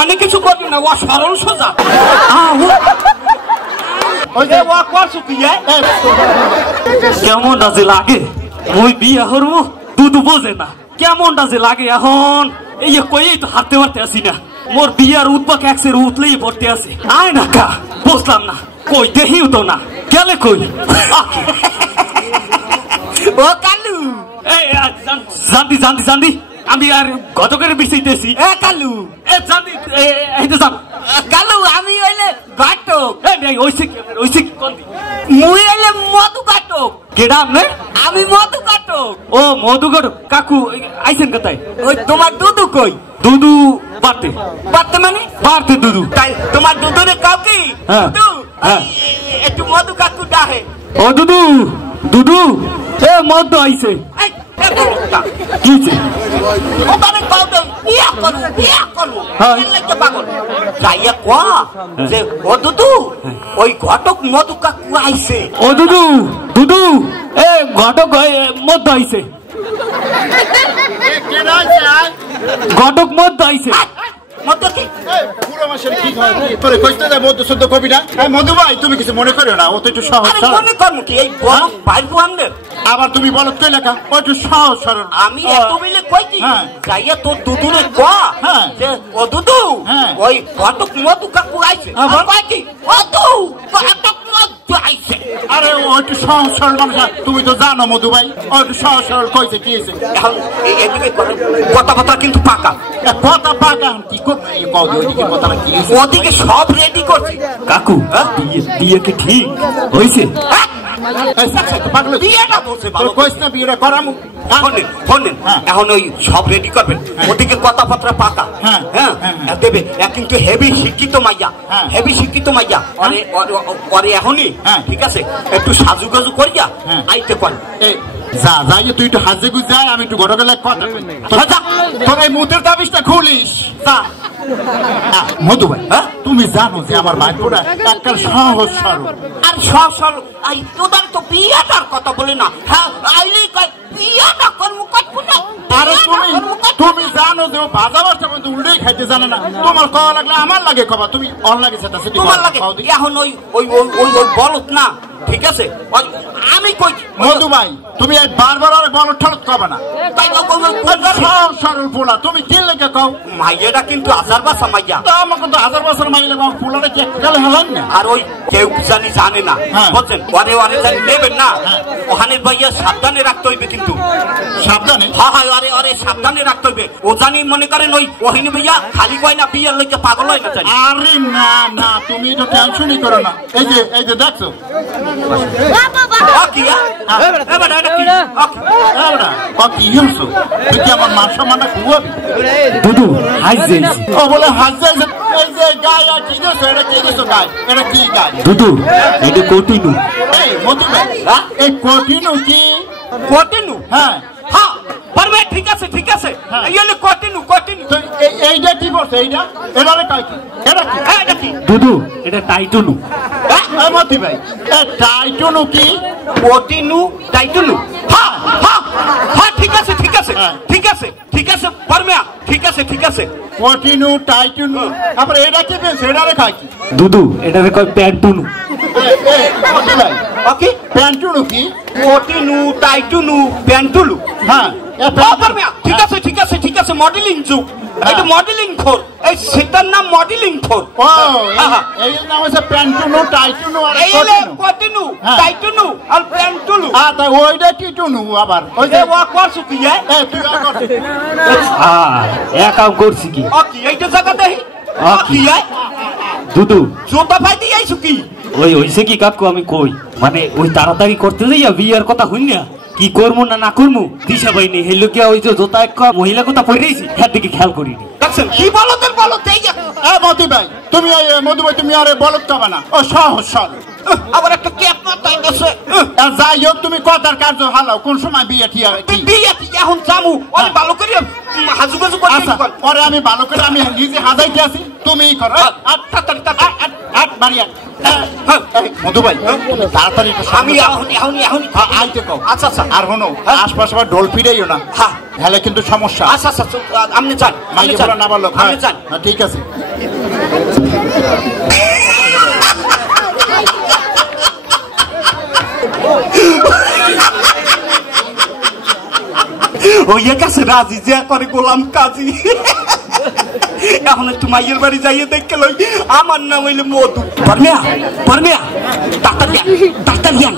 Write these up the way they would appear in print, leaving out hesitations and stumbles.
মানে কিছু করবি না, ও সরল সোজা। কেমনটা যে লাগে ওই বিয়ে হরবো, দুধু বোঝে না কেমনটা যে লাগে। এখন এই কই তো হাঁটতে পারতে আসি না, মোর বিয়ার উদ্বাক একসের উঠলেই পড়তে আসে। আয় না কা বুঝলাম না, কই দেখিও তো না, গেলে কই? ও কালু, জানতি জানতি জানতি, আমি আর ঘটকের বিষয়তেছি। এ কালু, এ জানতি, এই তো জান কালু, আমি হইলে ঘটক। ওইসে ওইসে কি কোন মুই হইলে মধু ঘটক। কেডা আপনি? আমি মধু ঘটক। ও মধু ঘটক। কাকু আইছেন কোথায়? ওই তোমার দুধু কই? দুধু বাড়তে বাড়তে মানে বাড়তে দুধু। তাই তোমার দুধুরে কাউ কি? দুধু, একটু মধু কাকু ডাহে। ও দুধু, দুধু, এ মধু আইছে। ওই ঘটক মধু কাকু আইছে। ও দুধু, দুধু, এ ঘটক মধু আইছে, ঘটক মধু আইছে। মধু ভাই তুমি কিছু মনে করো না, ও তো একটু সহজ। মনে করবো কি, এই বাইর আমাদের আবার তুমি বলো কই লেখা, ও একটু সহজ সরল। আমি এত মিলে কই কি যাইয়া তোর দুধুরে কয়া যে ও দুধু, ওই ঘটক মধু কাকু আইছে। কয় কি ও দুধু ঘটক মধু আইছে। আরে ও একটু সহজ সরল মানুষ, তুমি তো জানো মধু ভাই, ও একটু সহজ সরল কইছে কি হয়েছে। এখন এদিকে কথা কথা কিন্তু পাকা, কথা পাকা কি করবে? ওদিকে কথাটা কি হয়েছে? ওদিকে সব রেডি করছি কাকু। বিয়ে কি ঠিক হয়েছে? এখন ওই সব রেডি করবেন, ওদিকে কথাবার্তা পাকা। হ্যাঁ দেবে, কিন্তু হেভি শিক্ষিত মাইয়া, হেভি শিক্ষিত মাইয়া। পরে এখনই ঠিক আছে একটু সাজুগাজু করিয়া আইতে পারি। যা যাই, তুই একটু হাজে গুজ যায়, আমি একটু ঘটকের কথা। তোর এই মুখের তাবিজটা খুলিস। মধু ভাই, তুমি জানো যে আমার ভাগ্যটা একটা সহজ সরল। আর সহজ সরল তোদের তো বিয়েটার কথা বলে না। হ্যাঁ আইলি বিয়েটা করবো করবো না। আরে তুমি জানো যে ও ভাজা বাসটা কিন্তু উল্টেই খাইতে জানে না। তোমার খাওয়া লাগলে আমার লাগে খাবা, তুমি অন লাগে সেটা সেটি তোমার লাগে। এখন ওই ওই ওই ওই বলত না, ঠিক আছে? আমি কই মধু ভাই, তুমি এই বারবার আর বলত ঠলত খাবা না। সহজ সরল পোলা, তুমি কি লেগে খাও? মাইয়াটা কিন্তু হাজার বাসা মাইয়া। আমাকে তো হাজার বছর মাইলে পোলাটা কি এককালে হেলান না। আর ওই কেউ জানি জানে না, বুঝছেন? ওরে ওরে জানি নেবেন না, ওখানে ভাইয়া সাবধানে রাখতে হইবে কিন্তু। সাবধানে? হ্যাঁ হ্যাঁ, আরে আরে সাবধানে রাখতে হইবে। ও জানি মনে করেন ওই ওহিনী ভাইয়া খালি কয় না, বিয়ের লোকে পাগল হয় না জানি। আরে না না, তুমি তো টেনশনই করো না। এই যে দেখছো আমার মান সম্মান দুধু হাইছে। ও বলে হাইছে, এই যে গায় আর কি দিছো, এটা কি দিছো গায়? এটা কি গায়? দুধু এটা কটিনু। এই মধু ভাই, এই কটিনু কি? কটিনু? হ্যাঁ হ্যাঁ পারবে, ঠিক আছে ঠিক আছে। এই হলো কটিনু। কটিনু এইটা কি বলছে? এইটা এটা কয় কি? এটা কি? দুধু এটা টাইটুনু। মধু ভাই, টাইটুনু কি? কটিনু টাইটুনু। হ্যাঁ হ্যাঁ হ্যাঁ, ঠিক আছে ঠিক আছে ঠিক আছে ঠিক আছে পারবে, ঠিক আছে ঠিক আছে। কটিনু টাইটুনু, তারপরে এটা কি বলছে? এটা কয় কি? দুধু এটা কয় প্যান্টুনু। মধু ভাই, ওকে প্যান্টুনু কি? কটিনু টাইটুনু প্যান্টুলু। হ্যাঁ পারবে, ঠিক আছে ঠিক আছে ঠিক আছে। মডেলিং যুগ, এটা মডেলিং ফোর, এই সেটার নাম মডেলিং ফোর। ও এই নাম আছে প্যান্টুনু টাইটুনু আর কটিনু টাইটুনু আর প্যান্টুলু। তা ওইটা কি টুনু আবার? ওই যে ওয়া করছু কি? তুই আর করছিস? কাম করছি কি? কি এইটা জায়গা দেই কি? দুধু জোতা পাই দিয়ে আইছু কি? ওই হইছে কি কাকু, আমি কই মানে ওই তাড়াতাড়ি করতে যাইয়া বিয়ার কথা হই না, কি করবো না না করবো দিশা পাইনি। হেলো কি ওই যে জোতা এক মহিলা কথা পড়েছি, হ্যাঁ দিকে খেয়াল করিনি। কি বলো তোর বলো এই মধু ভাই, তুমি মধু ভাই তুমি আরে বলত খাবা না, ও সহজ সরল। আবার একটা ক্যাপ মাথায় গেছে। যাই হোক, তুমি কথার কার্য হালাও, কোন সময় বিয়ে ঠিক বিয়ে এখন জামু ওরে ভালো করে হাজু গাজু করে। আচ্ছা পরে আমি ভালো করে আমি নিজে হাজাইতে আছি, তুমিই করো। মধু ভাই তাড়াতাড়ি আমি এখন আইতে কও। আচ্ছা আচ্ছা। আর হনো আশপাশে আবার ঢোল ফিরেইও না, হ্যাঁ কিন্তু সমস্যা। আচ্ছা আচ্ছা আপনি যান, মাইয়ে বলা না বলো। ঠিক আছে। ওইয়ের কাছে রাজি যে করে গোলাম কাজী এখন একটু মাইয়ের বাড়ি যাইয়ে দেখে লই আমার নাম হইলে মধু পরমিয়া পরমিয়া ডাক্তার জ্ঞান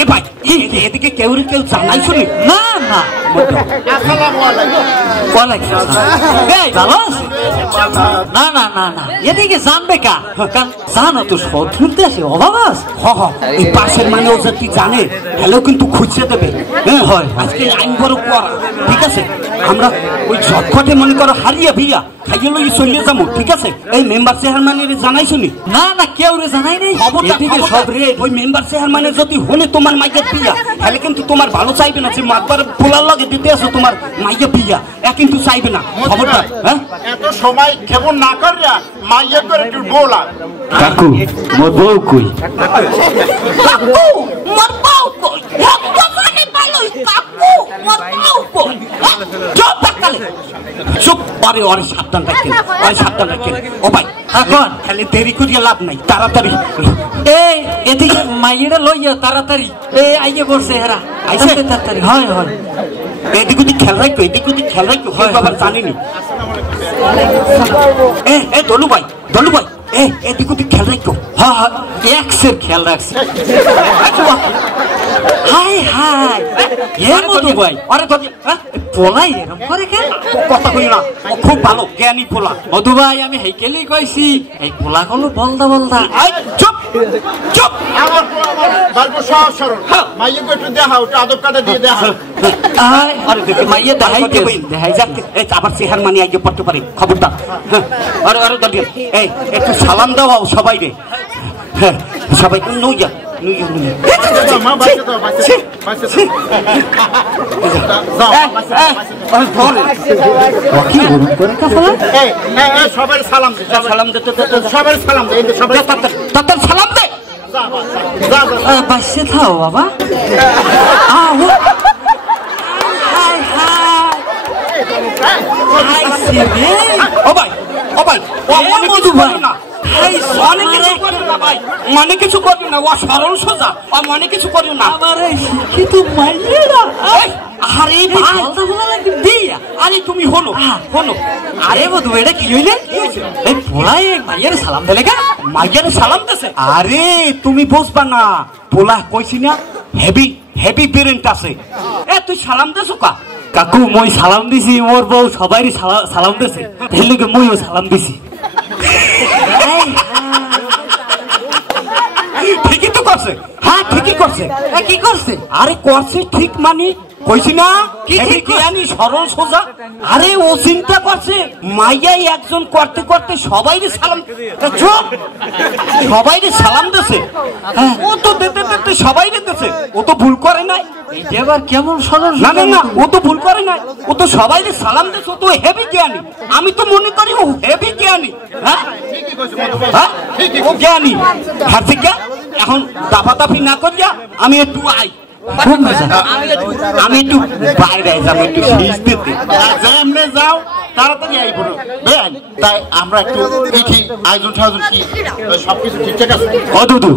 এ ভাই এদিকে কেউ জানাই শুনি না না না না না না এদিকে জানবে কা জানো তো শত্রুতে আসে অভাব আছে এই পাশের মানেও যদি জানে হ্যালো কিন্তু খুঁজে দেবে হ্যাঁ হয় আজকে আইন বড় করা ঠিক আছে আমরা ওই ঝটখটে মনে করো হারিয়ে ভিয়া খাইয়ে লই চলে যাবো ঠিক আছে এই মেম্বার চেয়ারম্যানের জানাই শুনি না না কেউ রে জানাই নেই সব রে ওই মেম্বার চেয়ারম্যানের যদি হলে তোমার মাইয়ের বিয়া তাহলে কিন্তু তোমার ভালো চাইবে না যে মাতবার পোলার লগে দিতে আসো তোমার মাইয়ের বিয়া কিন্তু চাইবে না খবরদার হ্যাঁ এত সময় কেমন না করিয়া মাইয়ের করে একটু বলা কাকু মোর বউ কই কাকু মোর বউ কই ভগবানে ভালোই কাকু মোর বউ কই চুপ থাকলে চুপ পরে ওরে সাবধান রাখেন ও ভাই এখন খালি দেরি করিয়া লাভ নাই তাড়াতাড়ি এদিকে মাইয়েরা লইয়া তাড়াতাড়ি আইয়ে বসে হেরা আইছে তাড়াতাড়ি হয় হয় এদিক খেয়াল রাখো হয় বাবার জানিনি দলু ভাই এদিক খেয়াল রাখো হ্যাঁ হ্যাঁ এক্সের খেয়াল রাখছি হাই হাই হে মধু ভাই আরে পোলাই এরম করে কেন কথা কই না খুব ভালো জ্ঞানী পোলা মধু ভাই আমি হেকেলেই কইছি এই পোলা গুলো বলদা চুপ আমার গল্প সহজ সরল মাইয়ের একটু দেখা ওটা আদব কাটা দিয়ে দেখা আরে দেখে মাইয়া দেখাই যাক আবার চেহার মানি আগে পড়তে পারে খবরদার আরে দাঁড়িয়ে একটু সালাম দাও সবাই রে হ্যাঁ সবাই নুইয়া সবাই সালাম দে বাসে থাও বাবা মনে কিছু করি না ও সরল সোজা ও মনে কিছু করি না কিন্তু মাইয়েরা আরে আরে তুমি হলো আরে মধু এটা কি হইলে এই পোলাই মাইয়ের সালাম দিলে কেন মাইয়ের সালাম দিছে আরে তুমি বুঝবা না পোলা কইছি না হেভি পেরেন্ট আছে তুই সালাম দিছো কা কাকু মই সালাম দিছি মোর বউ সবাই সালাম দিছে হেলুকে মইও সালাম দিছি ঠিকই তো করছে হ্যাঁ ঠিকই করছে কি করছে আরে করছে ঠিক মানে কইছি না কি জ্ঞানী সরল সোজা আরে ও চিন্তা করছে মাইয়াই একজন করতে করতে সবাইরে সালাম চুপ সবাইরে সালাম দিছে ও তো দিতে সবাইরে দিছে ও তো ভুল করে নাই এইটা আবার কেমন সরল না ও তো ভুল করে নাই ও তো সবাইরে সালাম দিছে ও তো হেভি জ্ঞানী আমি তো মনে করি ও হেভি জ্ঞানী হ্যাঁ ও জ্ঞানী হ্যাঁ ঠিক এখন দাপাদাপি না করিয়া আমি একটু আমি একটু বাইরে যাবো একটু শীষ দিতে এমনি যাও তাড়াতাড়ি আই বলো বেআইন তাই আমরা একটু দেখি আয়োজন টায়োজন কি সবকিছু ঠিকঠাক আছে দুদু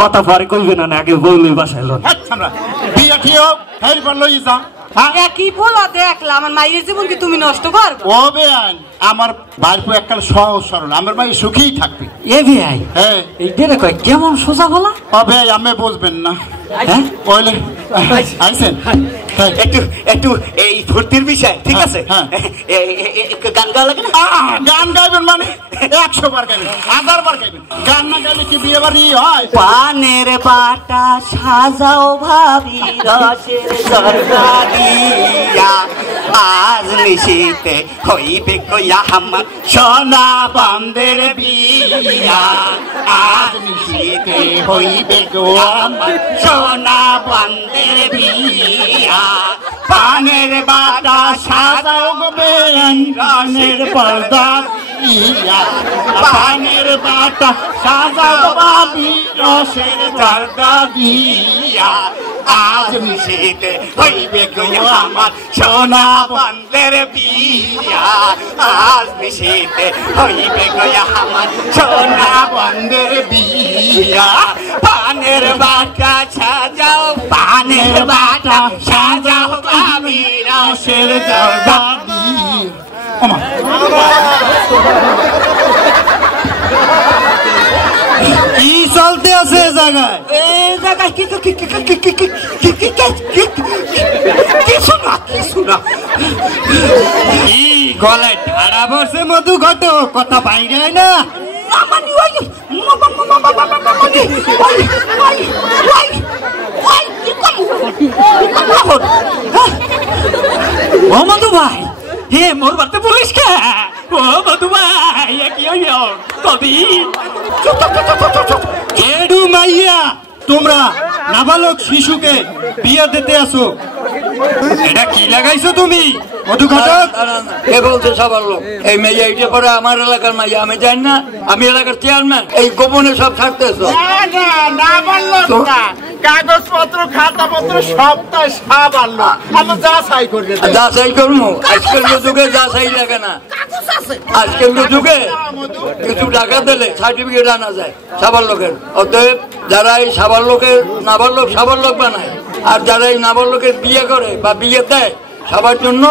কথা পরে কইবে না আগে বললে বাসায় লোন আমরা বিয়া ঠিক হোক হেরি বললো যা কি বলো দেখলা আমার মায়ের জীবন কি তুমি নষ্ট কর ও বেআইন আমার বাইরপু এককাল সহজ সরল আমার ভাই সুখেই থাকবে এ ভাই হ্যাঁ এই দেরে কয় কেমন সোজা বলা ও ভাই আমি বুঝবেন না হ্যাঁ বলে আইছেন একটু এই ফুর্তির বিষয় ঠিক আছে গান গাওয়া লাগে না গান গাইবেন মানে 100 বার গাইবেন 1000 বার গাইবেন গান না গাইলে কি বিয়ে বাড়ি হয় পানের বাটা সাজাও ভাবি রসের জর্দারিয়া আজ নিশিতে হইবে কইয়া আমার সোনা বন্ধের বিয়া আজ নিশিতে হইবে গো আমার সোনা বন্ধের বিয়া পানের বাটা সাজাও গো বেআইন রসের পর্দা পানের বাটা সাজাও ভাবি রসের পর্দা দিয়া আজ নিশীতে হইবে গো আমার সোনা বন্ধের বিয়া আজ নিশীতে হইবে গো আমার সোনা বন্ধের বিয়া পানের বাটা সাজাও পানের বাটা সাজাও আমি রসের দরবারি ওমা কি চলতে আছে জায়গায় এই জায়গায় কিছু না কি গলায় ঠাড়া বসে মধু ঘট কথা বাইরে হয় না ও মধু ভাই হে মোর বাড়িতে পুলিশ কে ও মধু ভাই কি হইল কবি কেডু মাইয়া তোমরা নাবালক শিশুকে বিয়ে দিতে আসো এটা কি লাগাইছো তুমি মধু ঘটক কে বলছে সবার লোক এই মেয়ে এইটা করে আমার এলাকার মাইয়া আমি জানি না আমি এলাকার চেয়ারম্যান এই গোপনে সব ছাড়তেছো কাগজপত্র খাতাপত্র সবটাই সব আনলো আমি যাচাই করবে যাচাই করবো আজকের যুগে যাচাই লাগে না আজকের যুগে কিছু টাকা দিলে সার্টিফিকেট আনা যায় সাবার লোকের অতএব যারা এই সাবার লোকের নাবার লোক সাবার লোক বানায় আর যারা এই নাবার লোকের বিয়ে করে বা বিয়ে দেয় সবার জন্য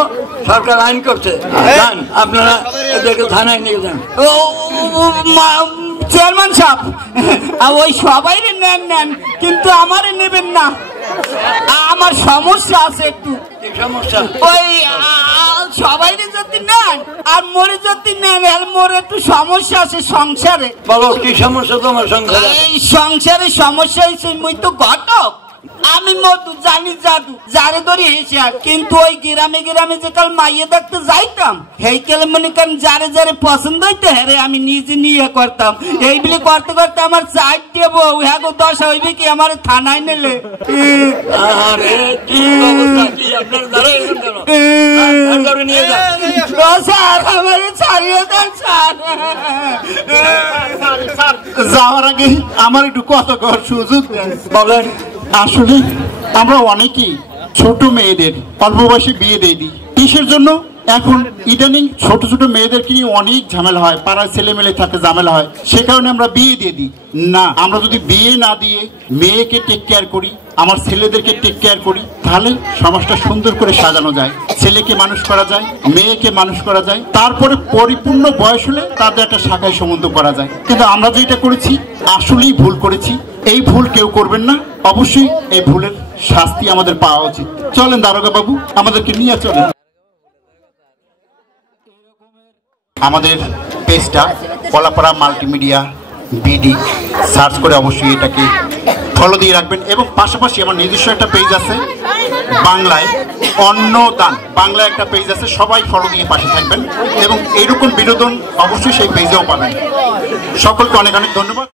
সরকার আইন করছে যান আপনারা এদেরকে থানায় নিয়ে যান চেয়ারম্যান সাহেব ওই সবাই নেন নেন কিন্তু আমারে নেবেন না আমার সমস্যা আছে একটু সমস্যা ওই সবাই যদি নেন আর মোরে যদি নেন আর মোর একটু সমস্যা আছে সংসারে বলো কি সমস্যা তোমার সংসারে এই সংসারে সমস্যা হয়েছে মুই তো ঘটক আমি মধু জানি জাদু যারে ধরে হেসে আর কিন্তু ওই গ্রামে গ্রামে যে কাল মাইয়ে দেখতে যাইতাম সেই কালে মনে করেন যারে যারে পছন্দ হইতে হ্যাঁ আমি নিজে নিয়ে করতাম এইগুলি করতে করতে আমার 4টে বউ হ্যাঁ গো 10 হইবে কি আমার থানায় নেলে আরে কি অবস্থা কি আপনার ধরে কেন নিয়ে যান স্যার আমার ছাড়িয়ে দেন স্যার যাওয়ার আগে আমার একটু কত সুযোগ দেন বলেন আসলে আমরা অনেকেই ছোট মেয়েদের অল্প বয়সে বিয়ে দিয়ে দিই কিসের জন্য এখন ইদানিং ছোট ছোট মেয়েদেরকে নিয়ে অনেক ঝামেলা হয় পাড়ার ছেলে মেলে থাকে ঝামেলা হয় সে কারণে আমরা বিয়ে দিয়ে দিই না আমরা যদি বিয়ে না দিয়ে মেয়েকে টেক কেয়ার করি আমার ছেলেদেরকে টেক কেয়ার করি তাহলে সমাজটা সুন্দর করে সাজানো যায় ছেলেকে মানুষ করা যায় মেয়েকে মানুষ করা যায় তারপরে পরিপূর্ণ বয়স হলে তাদের একটা শাখায় সম্বন্ধ করা যায় কিন্তু আমরা যেটা করেছি আসলেই ভুল করেছি এই ভুল কেউ করবেন না অবশ্যই এই ভুলের শাস্তি আমাদের পাওয়া উচিত চলেন দারোগা বাবু আমাদেরকে নিয়ে চলেন আমাদের পেজটা কলাপাড়া মাল্টিমিডিয়া বিডি সার্চ করে অবশ্যই এটাকে ফলো দিয়ে রাখবেন এবং পাশাপাশি আমার নিজস্ব একটা পেজ আছে বাংলায় অন্নদান বাংলায় একটা পেজ আছে সবাই ফলো দিয়ে পাশে থাকবেন এবং এইরকম বিনোদন অবশ্যই সেই পেজেও পাবেন সকলকে অনেক অনেক ধন্যবাদ।